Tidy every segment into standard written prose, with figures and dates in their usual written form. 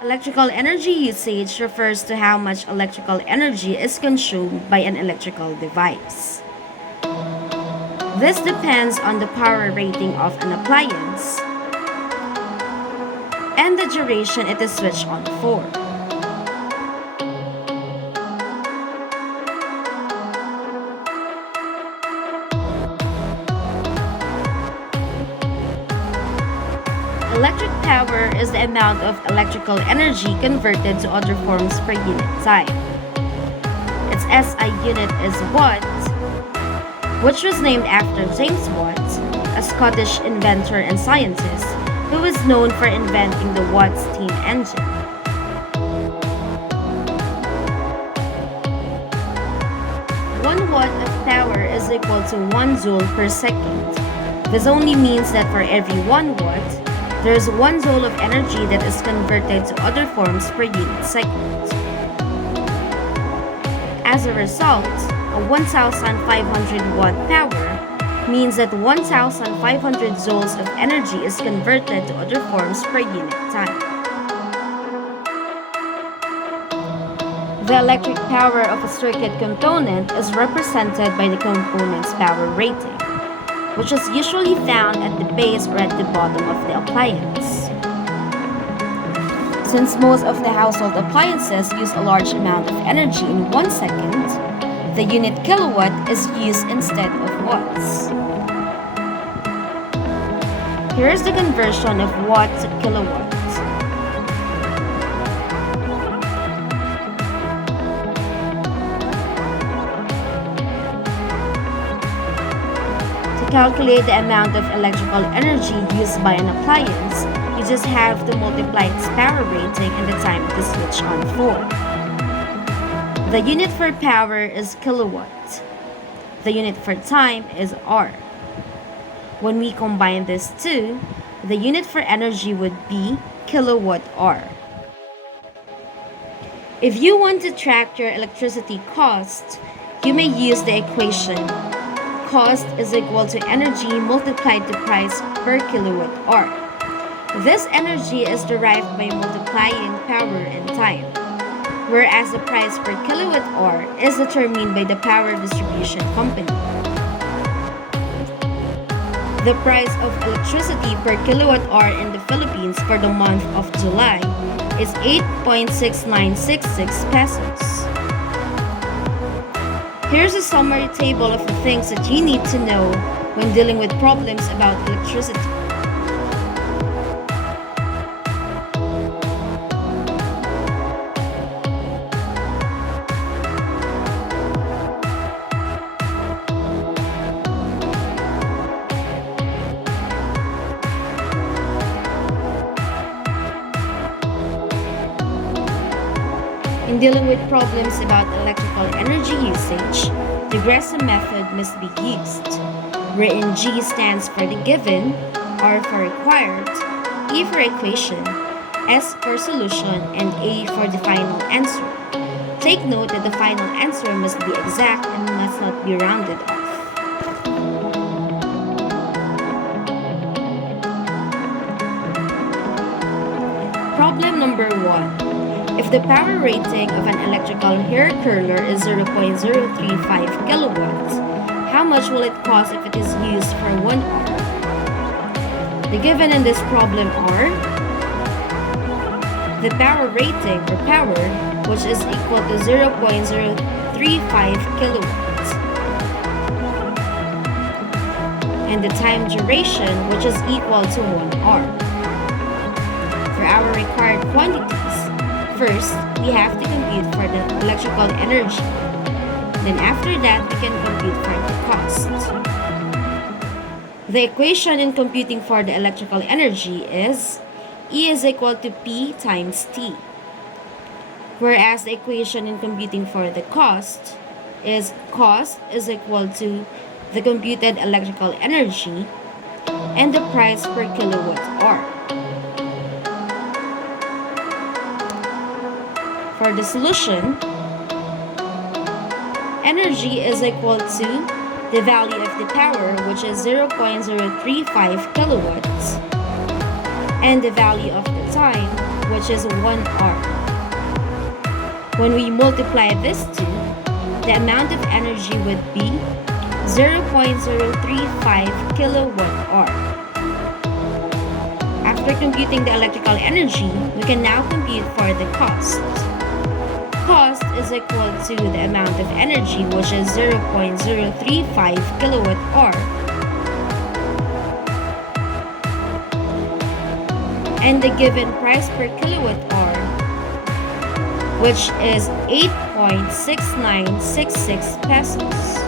Electrical energy usage refers to how much electrical energy is consumed by an electrical device. This depends on the power rating of an appliance and the duration it is switched on for. Electric power is the amount of electrical energy converted to other forms per unit time. Its SI unit is watt, which was named after James Watt, a Scottish inventor and scientist who is known for inventing the Watt steam engine. One watt of power is equal to 1 joule per second. This only means that for every 1 watt, there is 1 joule of energy that is converted to other forms per unit second. As a result, a 1,500 watt power means that 1,500 joules of energy is converted to other forms per unit time. The electric power of a circuit component is represented by the component's power rating, which is usually found at the base or at the bottom of the appliance. Since most of the household appliances use a large amount of energy in 1 second, the unit kilowatt is used instead of watts. Here is the conversion of watt to kilowatt. To calculate the amount of electrical energy used by an appliance, you just have to multiply its power rating and the time it is switched on for. The unit for power is kilowatt. The unit for time is hour. When we combine these two, the unit for energy would be kilowatt hour. If you want to track your electricity cost, you may use the equation cost is equal to energy multiplied to price per kilowatt hour. This energy is derived by multiplying power and time, whereas the price per kilowatt hour is determined by the power distribution company. The price of electricity per kilowatt hour in the Philippines for the month of July is 8.6966 pesos. Here's a summary table of the things that you need to know when dealing with problems about electricity. In dealing with problems about electrical energy usage, the GRESA method must be used, wherein G stands for the given, R for required, E for equation, S for solution, and A for the final answer. Take note that the final answer must be exact and must not be rounded off. Problem number 1. If the power rating of an electrical hair curler is 0.035 kilowatts, how much will it cost if it is used for 1 hour? The given in this problem are the power rating or power, which is equal to 0.035 kilowatts, and the time duration, which is equal to 1 hour. For our required quantities, first, we have to compute for the electrical energy. Then after that, we can compute for the cost. The equation in computing for the electrical energy is E is equal to P times T. Whereas the equation in computing for the cost is equal to the computed electrical energy and the price per kilowatt hour. For the solution, energy is equal to the value of the power, which is 0.035 kilowatts, and the value of the time, which is 1 hour. When we multiply this two, the amount of energy would be 0.035 kilowatt hour. After computing the electrical energy, we can now compute for the cost. Cost is equal to the amount of energy, which is 0.035 kilowatt hour, and the given price per kilowatt hour, which is 8.6966 pesos.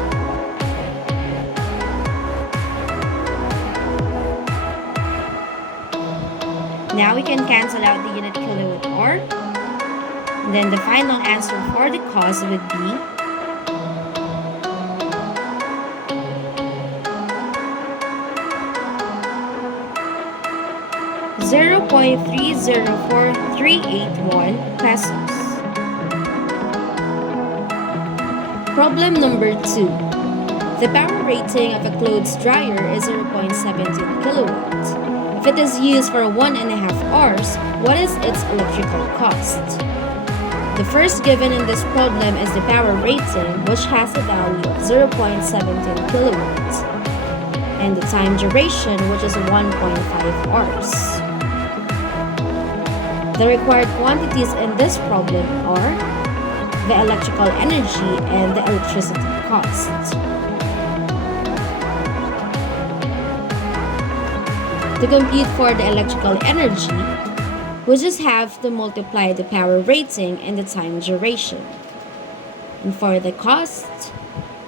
Now we can cancel out the unit kilowatt hour. Then the final answer for the cost would be 0.304381 pesos. Problem number 2. The power rating of a clothes dryer is 0.17 kilowatt. If it is used for 1.5 hours, what is its electrical cost? The first given in this problem is the power rating, which has a value of 0.17 kilowatts, and the time duration, which is 1.5 hours. The required quantities in this problem are the electrical energy and the electricity cost. To compute for the electrical energy, we just have to multiply the power rating and the time duration. And for the cost,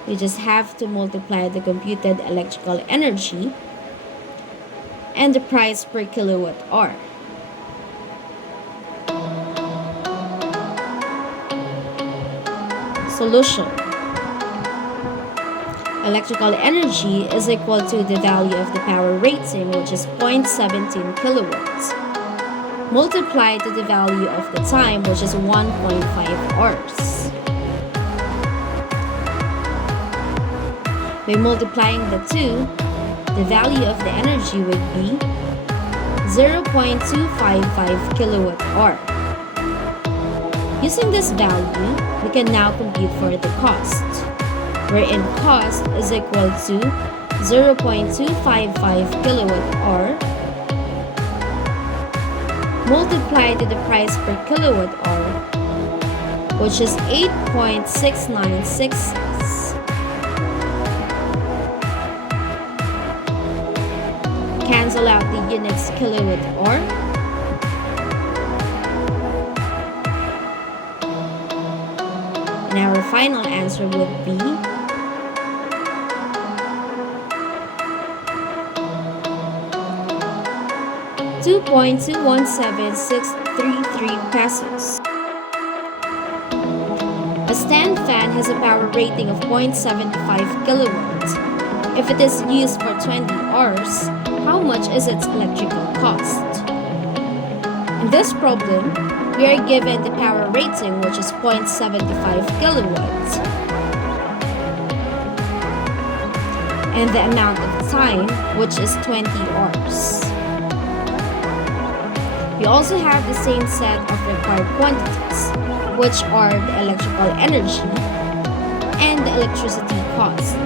we just have to multiply the computed electrical energy and the price per kilowatt hour. Solution. Electrical energy is equal to the value of the power rating, which is 0.17 kilowatts, multiplied to the value of the time, which is 1.5 hours. By multiplying the two, the value of the energy would be 0.255 kilowatt hour. Using this value, we can now compute for the cost, wherein cost is equal to 0.255 kilowatt hour multiplied to the price per kilowatt hour, which is 8.6966. Cancel out the units kilowatt hour. And our final answer would be 2.217633 pesos. A stand fan has a power rating of 0.75 kilowatts. If it is used for 20 hours, how much is its electrical cost? In this problem, we are given the power rating, which is 0.75 kilowatts, and the amount of time, which is 20 hours. We also have the same set of required quantities, which are the electrical energy and the electricity cost.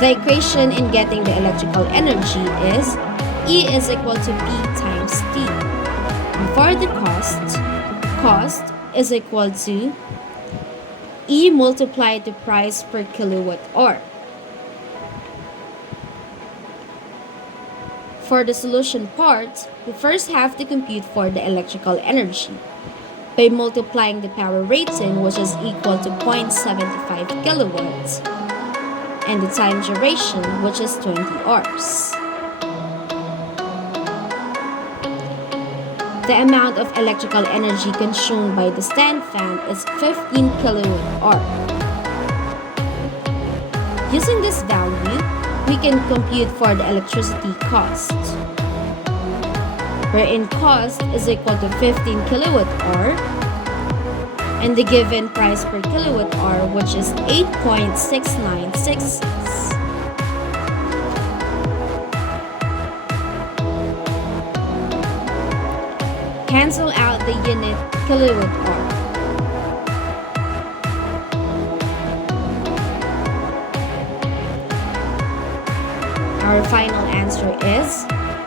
The equation in getting the electrical energy is E is equal to P times T. And for the cost is equal to E multiplied to price per kilowatt hour. For the solution part, we first have to compute for the electrical energy by multiplying the power rating, which is equal to 0.75 kilowatts, and the time duration, which is 20 hours. The amount of electrical energy consumed by the stand fan is 15 kilowatt hour. Using this value, we can compute for the electricity cost, wherein cost is equal to 15 kilowatt hour and the given price per kilowatt hour, which is 8.6966. Cancel out the unit kilowatt hour. Our final answer is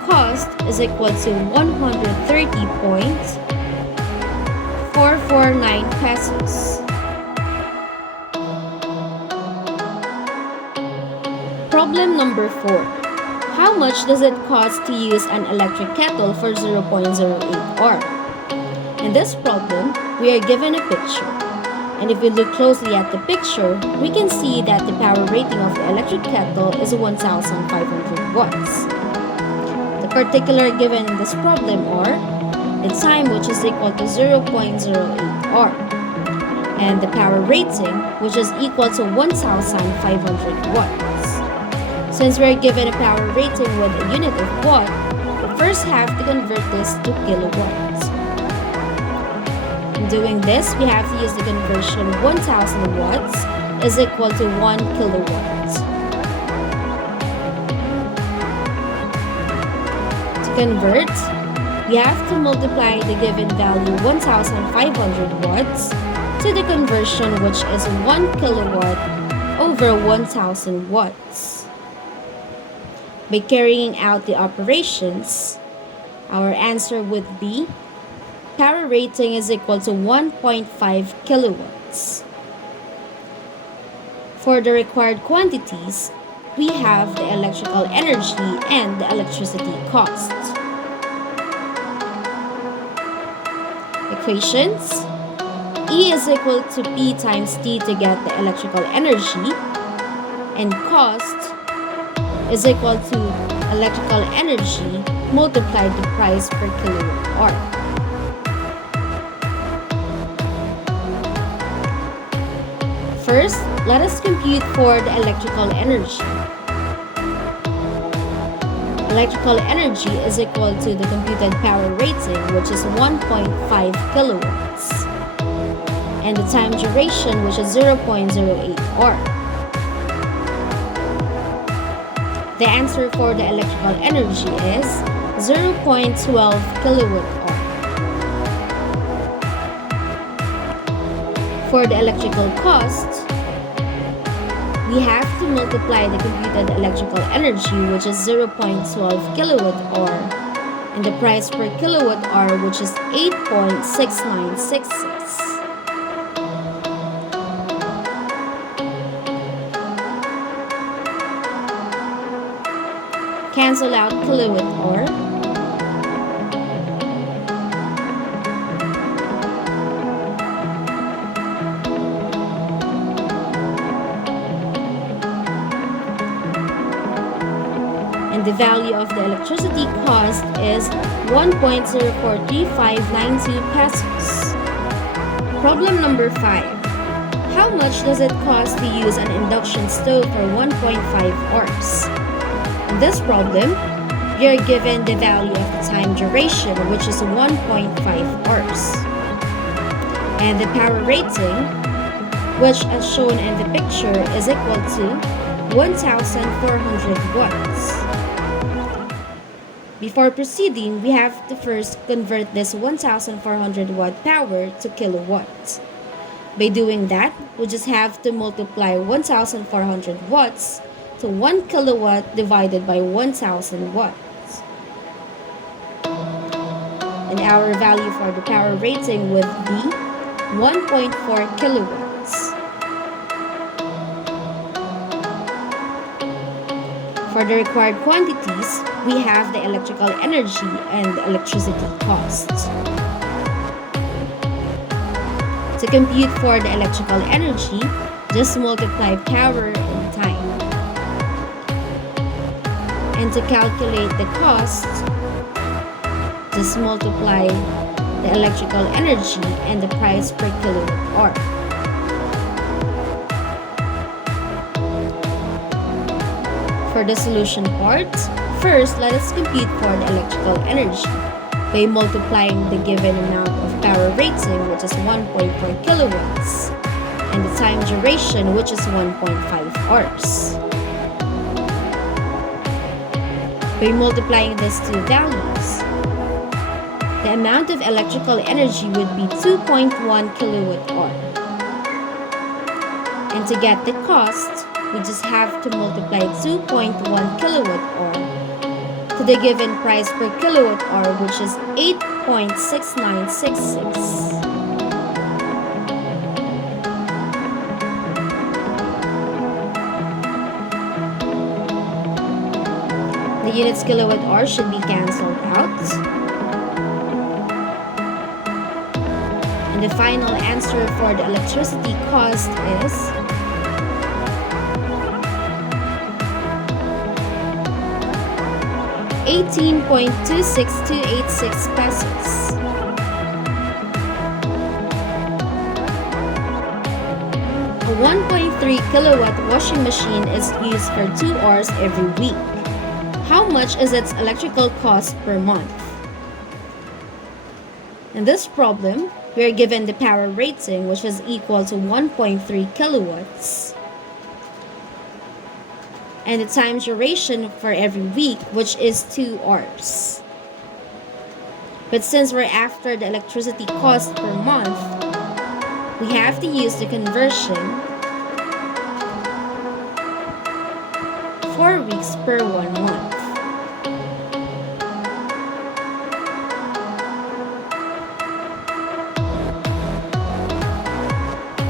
cost is equal to 130.449 pesos. Problem number 4. How much does it cost to use an electric kettle for 0.08 hour? In this problem, we are given a picture. And if we look closely at the picture, we can see that the power rating of the electric kettle is 1,500 watts. The particular given in this problem are the time, which is equal to 0.08 hour, and the power rating, which is equal to 1,500 watts. Since we are given a power rating with a unit of watt, we first have to convert this to kilowatts. In doing this, we have to use the conversion 1,000 watts is equal to 1 kilowatt. To convert, we have to multiply the given value 1,500 watts to the conversion, which is 1 kilowatt over 1,000 watts. By carrying out the operations, our answer would be power rating is equal to 1.5 kilowatts. For the required quantities, we have the electrical energy and the electricity cost. Equations: E is equal to P times T to get the electrical energy, and cost is equal to electrical energy multiplied the price per kilowatt hour. First, let us compute for the electrical energy. Electrical energy is equal to the computed power rating, which is 1.5 kilowatts, and the time duration, which is 0.08 hour. The answer for the electrical energy is 0.12 kilowatt hour. For the electrical cost, we have to multiply the computed electrical energy, which is 0.12 kilowatt hour, and the price per kilowatt hour, which is 8.6966. Cancel out kilowatt hour. And the value of the electricity cost is 1.043592 pesos. Problem number 5. How much does it cost to use an induction stove for 1.5 hours? In this problem, we are given the value of the time duration, which is 1.5 hours, and the power rating, which as shown in the picture is equal to 1,400 watts. Before proceeding, we have to first convert this 1,400 watt power to kilowatts. By doing that, we just have to multiply 1,400 watts to 1 kilowatt divided by 1,000 watts. And our value for the power rating would be 1.4 kilowatts. For the required quantities, we have the electrical energy and the electricity cost. To compute for the electrical energy, just multiply power and time. And to calculate the cost, just multiply the electrical energy and the price per kilowatt hour. For the solution part, first let us compute for the electrical energy by multiplying the given amount of power rating, which is 1.4 kilowatts, and the time duration, which is 1.5 hours. By multiplying these two values, The amount of electrical energy would be 2.1 kilowatt hour. And to get the cost, we just have to multiply 2.1 kilowatt hour to the given price per kilowatt hour, which is 8.6966. The units kilowatt hour should be cancelled out. And the final answer for the electricity cost is 18.26286 pesos. A 1.3 kilowatt washing machine is used for 2 hours every week. How much is its electrical cost per month? In this problem, we are given the power rating, which is equal to 1.3 kilowatts, and the time duration for every week, which is 2 hours. But since we're after the electricity cost per month, we have to use the conversion 4 weeks per 1 month.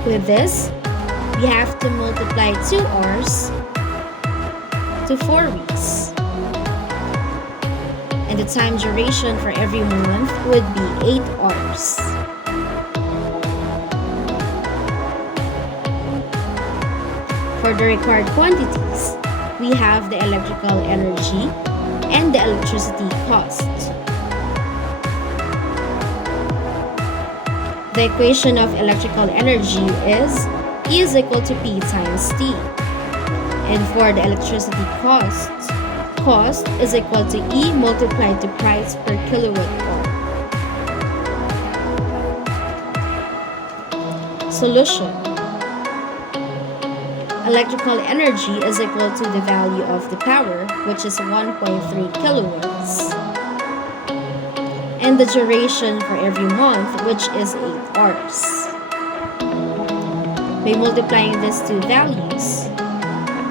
With this, we have to multiply 2 hours to 4 weeks. And the time duration for every month would be 8 hours. For the required quantities, we have the electrical energy and the electricity cost. The equation of electrical energy is E is equal to P times T. And for the electricity cost is equal to E multiplied to price per kilowatt hour. Solution. Electrical energy is equal to the value of the power, which is 1.3 kilowatts. And the duration for every month, which is 8 hours. By multiplying these two values,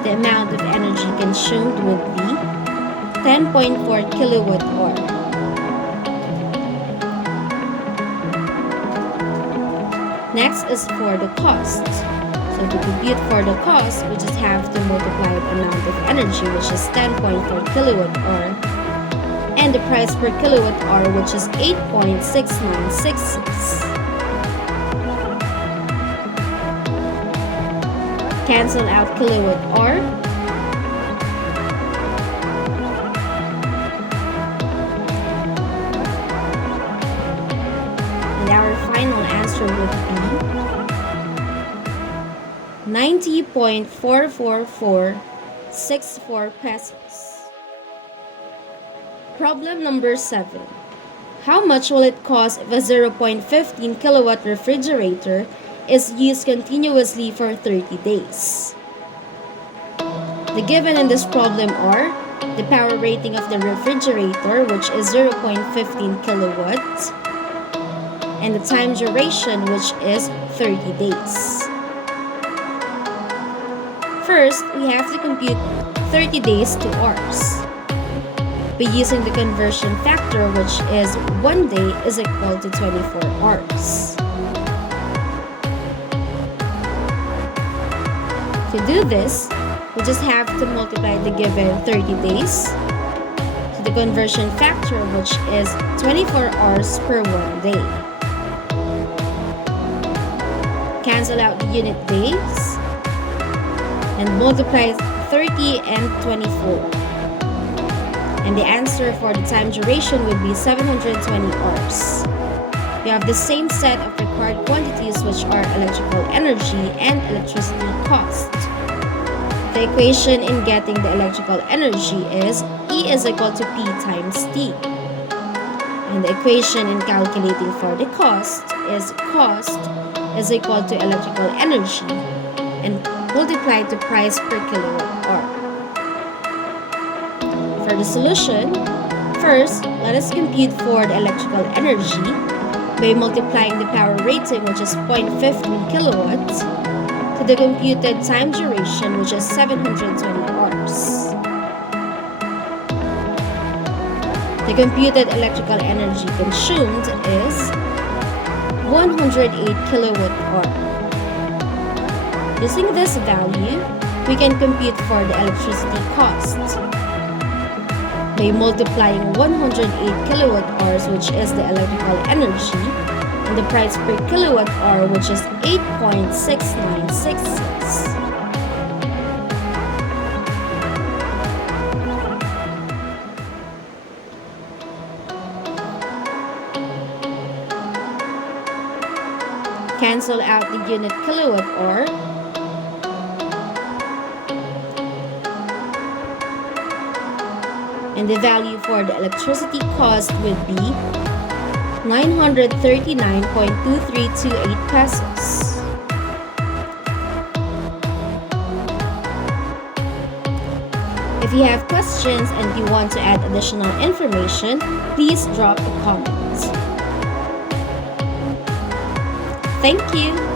the amount of energy consumed would be 10.4 kilowatt hour. Next is for the cost. So to compute for the cost, we just have to multiply the amount of energy, which is 10.4 kilowatt hour, and the price per kilowatt hour, which is 8.6966. Cancel out kilowatt hour. And our final answer would be 90.44464 pesos. Problem number 7. How much will it cost if a 0.15 kilowatt refrigerator is used continuously for 30 days? The given in this problem are the power rating of the refrigerator, which is 0.15 kilowatts, and the time duration, which is 30 days. First, we have to compute 30 days to hours by using the conversion factor, which is 1 day is equal to 24 hours. To do this, we just have to multiply the given 30 days to the conversion factor, which is 24 hours per 1 day. Cancel out the unit days and multiply 30 and 24. And the answer for the time duration would be 720 hours. We have the same set of required quantities, which are electrical energy and electricity cost. The equation in getting the electrical energy is E is equal to P times T. And the equation in calculating for the cost is equal to electrical energy and multiplied to price per kilowatt hour. For the solution, First, let us compute for the electrical energy by multiplying the power rating, which is 0.15 kilowatts, to the computed time duration, which is 720 hours. The computed electrical energy consumed is 108 kilowatt hour. Using this value, we can compute for the electricity cost by multiplying 108 kilowatt hours, which is the electrical energy, and the price per kilowatt hour, which is 8.6966. Cancel out the unit kilowatt hour. And the value for the electricity cost would be 939.2328 pesos. If you have questions and you want to add additional information, please drop a comment. Thank you.